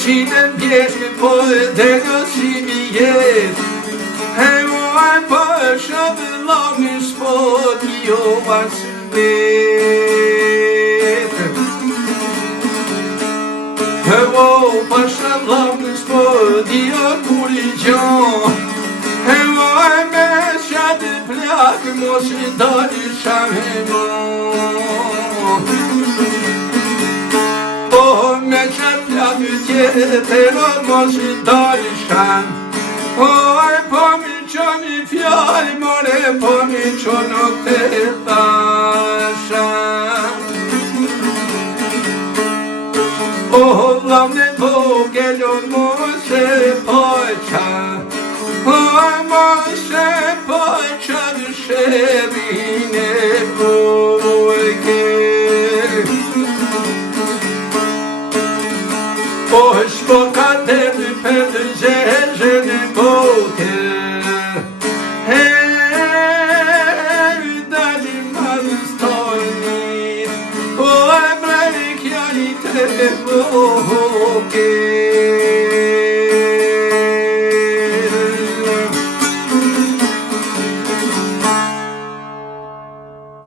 Shqipën bjeshke po dhe gësimi jetë Hevoj për shëvë lagë shpot jo basë vetë Hevoj për shëvë lagë shpot jo kuri gjon Hevoj me shatë plakë mos dali shave mon me qatë plakë tjetëro mos dali shave Oj, po mi qoni fjallë, more, po mi qono të thasha O, lavne vogelo mose poqa Oj, mose poqa dëshevine bojke O, shpo ka të të për të zezhe në bote Hej, dali marë stojni O, e brejkjani të boke